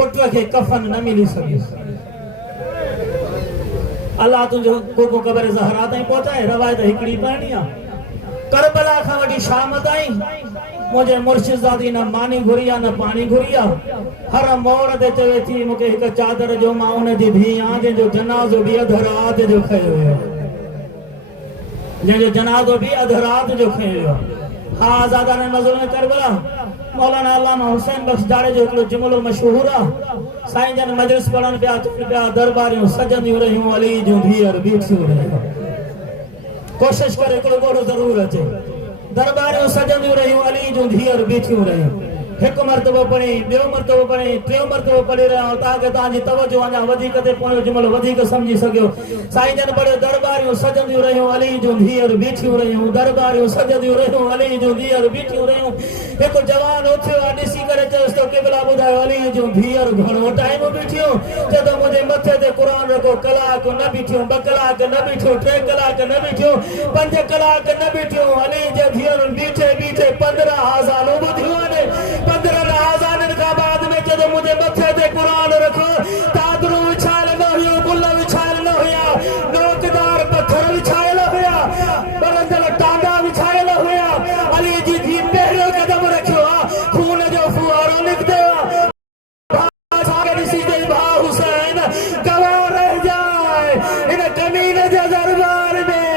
Put के कफन न मिली सके। अल्लाह तुझो को कबर ज़हरा ताईं पहुचाए। रवायत हिकड़ी पढ़नी आ करबला खां वठी शाम ताईं मुझे मुर्शिदादी न मानी घुरिया न पानी घुरिया। हर मोड़ ते चवे थी मुके एक चादर जो मां उन दी धी आ जो जनाज़ो भी अध रात जो खयो हो, जो जनाज़ो भी अध रात जो खयो हो। हा आज़ादा ने मज़लूम करबला मौलाना अल्लामा हुसैन बख्श दाड़े जो हिकिड़ो जुमलो मशहूर आ। साईं जन मजलिस पढ़न पिया चवन पिया दरबारियूं सजंदियूं रहियूं अली जूं धीअर बीठियूं रहियूं। कोशिश करे हिकिड़ो ॻोढ़ो ज़रूर अचे। दरबारियूं सजंदियूं रहियूं अली जूं धीअर बीठियूं रहियूं। एक मरतबो पढ़ी, ॿियो मरतबो पढ़ी, टियों मरतबो पढ़ी रहिया ताकि तव्हांजी तवज्जो अञा वधीक ते पोयों जुमलो वधीक सम्झी सघियो। साईं जन पढ़ियो दरबारियूं सजंदियूं रहियूं अली जूं धीअर बीठियूं रहियूं। दरबारियूं सजंदियूं रहियूं अली जूं धीअर बीठियूं रहियूं। हिकु जवान उथियो आहे ॾिसी करे चयुसि तो क़िबला ॿुधायो अली जूं धीअर घणो टाइम बीठियूं? चयो मुंहिंजे मथे ते क़ुरान रखो कलाक न बीठियूं, 2 कलाक न बीठियूं, 3 कलाक न बीठियूं, 5 कलाक न बीठियूं। अली जे धीअरुनि बीठे बीठे 15 आज़ानूं ॿुधियूं आहिनि। 15 आज़ाननि खां बाद में जॾहिं मुंहिंजे मथे ते क़ुरान रखो चादरूं विछायल न हुयूं, गुल विछायल न हुया, नोकदार पत्थर विछायल हुया, बरंदल टांडा विछायल हुया। अली जी धी पहिरियों कदम रखियो आहे, खून जो फुआरो निकितो आहे। भाउ हुसैन गवाह रह जाए इन कमीने जे दरबार में।